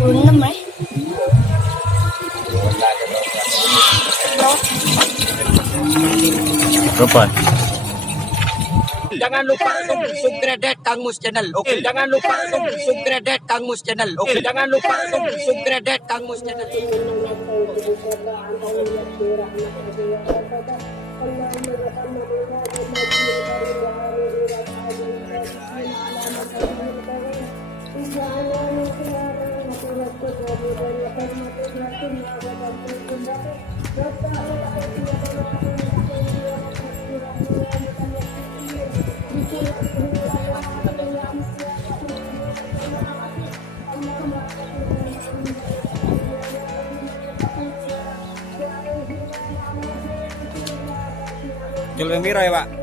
36 ấy. Berapa? Jangan lupa subscribe Kang Mus Channel. Oke. Jangan lupa subscribe Kang Mus Channel. Oke. Jangan lupa subscribe Kang Mus Channel. Kilo yang piro ya, Pak?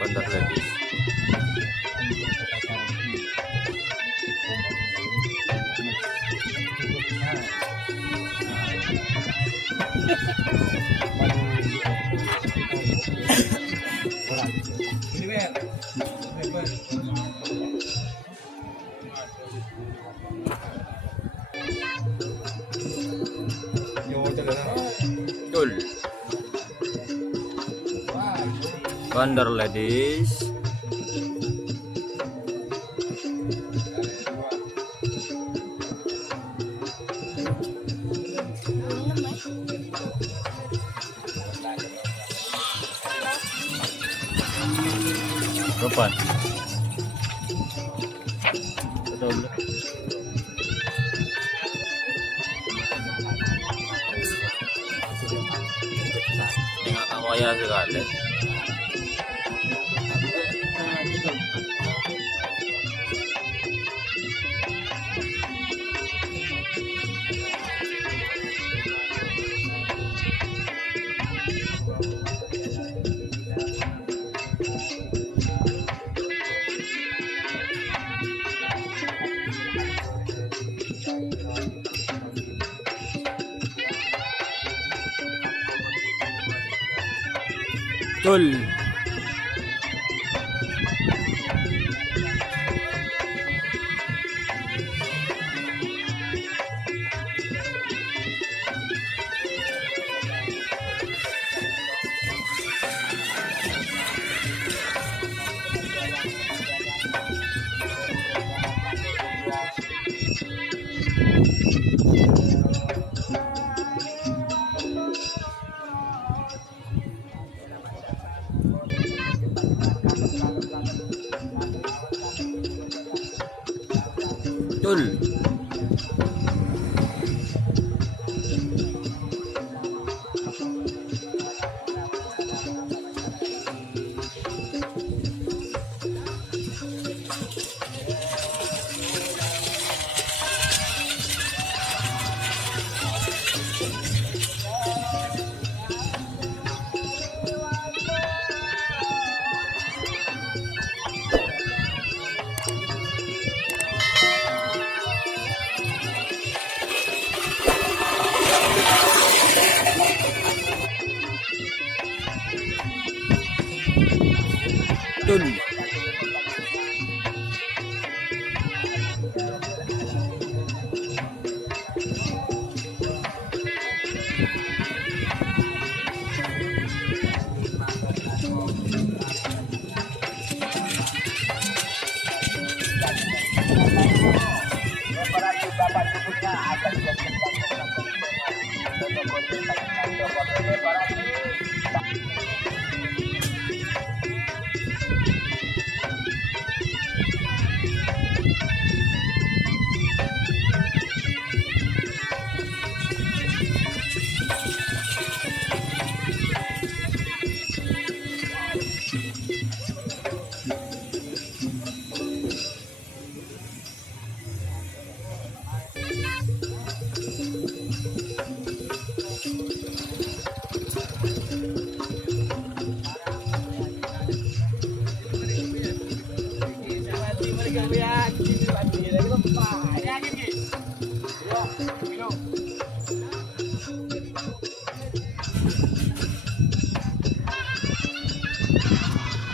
Bandar Ladies. Betul. Bandar Ladies. Berapa? Betul. Tengok awak ya sekali. Tul. Tul. Tul.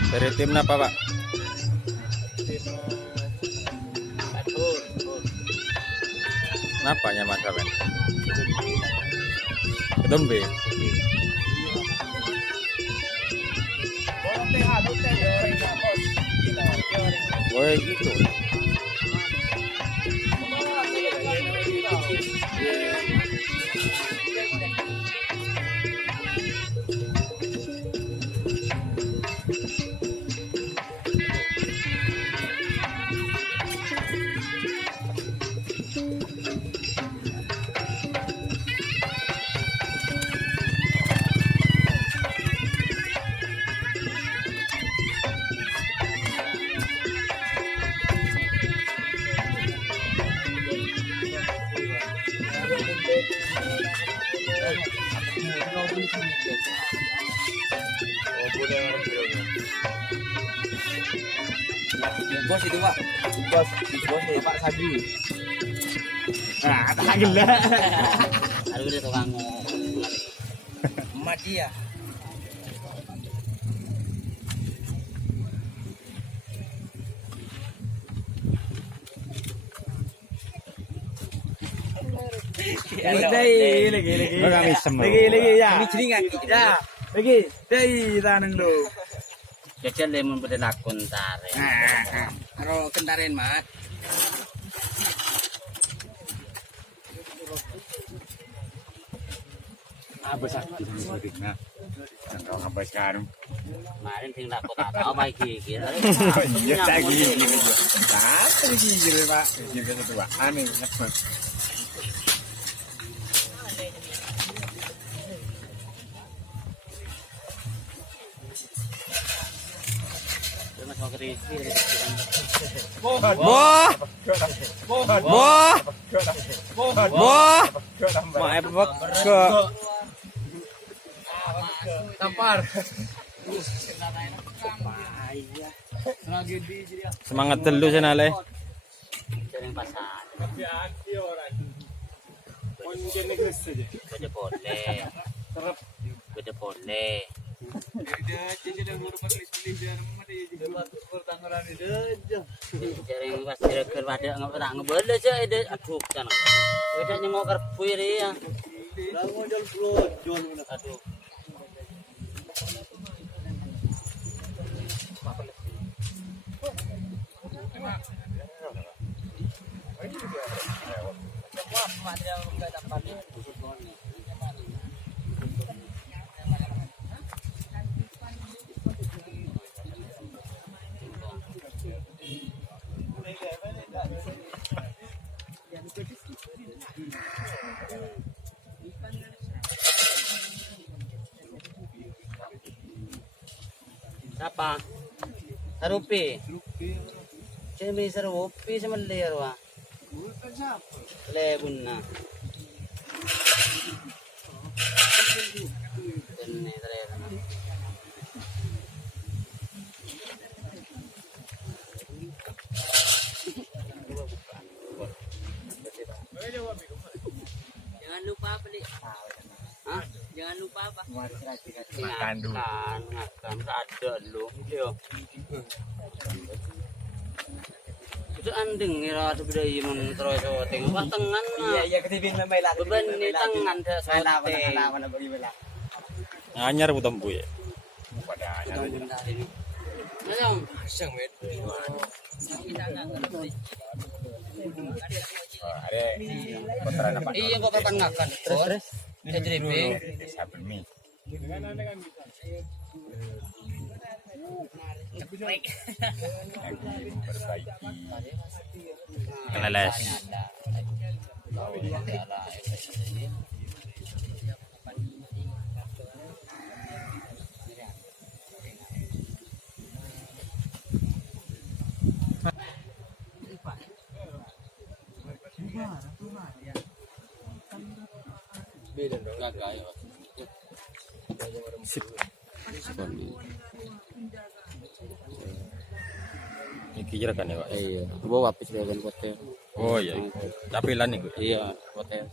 Dari tim apa, Pak? Kenapa nyaman kalian? Kedombe. Boleh gitu. Bos itu Pak. Bos ya Pak Sadi. Ah, tak gila. Aduh dia tukang emak dia. Lagi ya. Ini ngaki Ya. Lagi. Dai taneng do. Jajan lemon pada lakon tare. Karo kentaren mat. Besar nah. Kalau sampai sekarang. Kemarin tinggal kota tahu baik gigi. Iya lagi. Tapi gigi Pak. Gigi satu Pak. Aneh. Boh. Mau epok ke tampar. Semangat telu sana le. Sering pasar. Beda boleh. Jaring pas direker pada nggak ngebel aja ide aduh sana. Beda nyengok kerpui ya. Aduh. Apa? Sarupi. Jadi sarupi sama ler wah. Lebun na. Ini terakhir. Jangan lupa beli. Hah? Jangan lupa apa? Makan dulu. Makan ada lu. Yo. Itu andeng ngira ada beda iman terus tengok wah tengan. Iya ketibin may lagi. Beban ni tangan dah sote. Anyar putam bu ya. Pada anyar aja. Ayong. Asang met. Ada kotoran apa? Iya kok perpangakan. Terus. Dripping. Sabun mie. Keleles. Gagal. Sip. Ini kira kan ya Pak? Iya, bawa wapis dia kan hotel. Oh iya. Tapilan nih gue. Iya, hotel.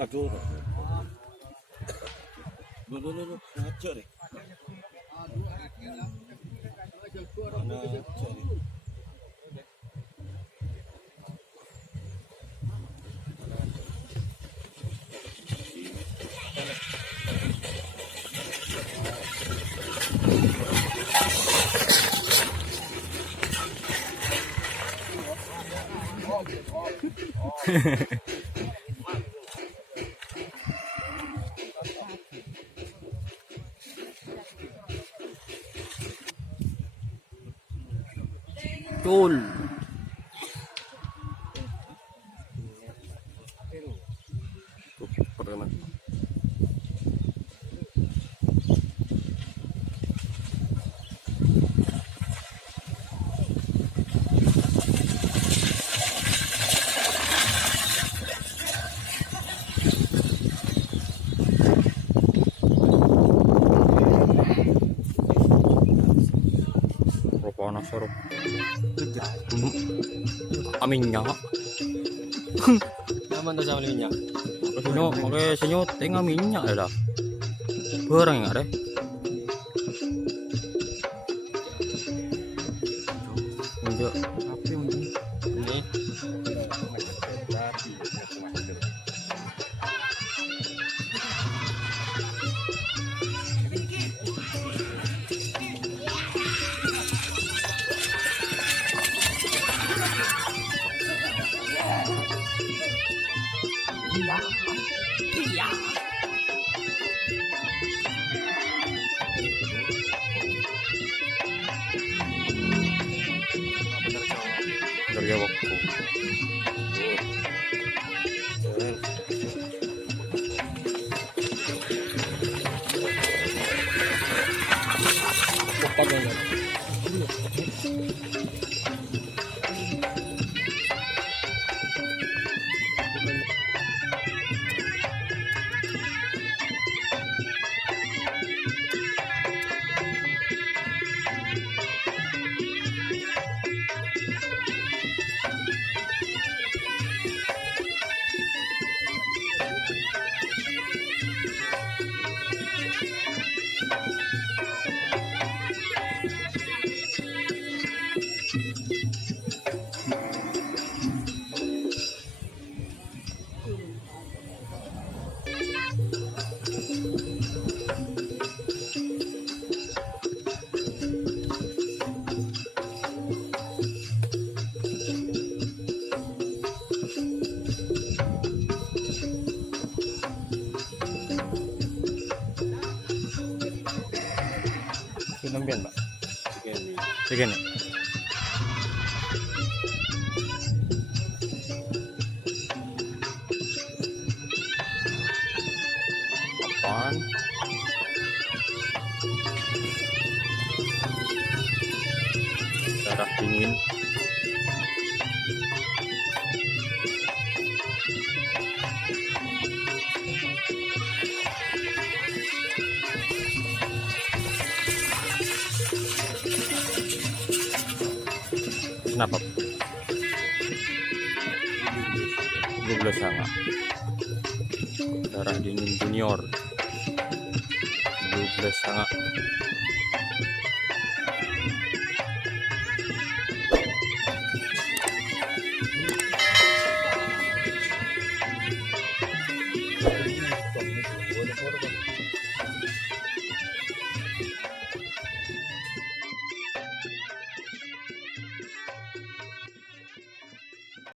Aduh. Lu ngajar deh. Betul. Pernah. Rokok sorok. Aminnya. Naman to sama minyak. Sinyo, oke sinyo tengah minyak ada. Barang yang ada. Unjuk api unjuk. Ini Kerja waktu. Pagano. Pinambian, Pak. Sige nih. Apaan? Darah dingin. Kenapa? 12 sangat. Darah dingin junior 12 sangat.